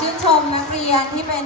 ชื่นชมนักเรียนที่เป็น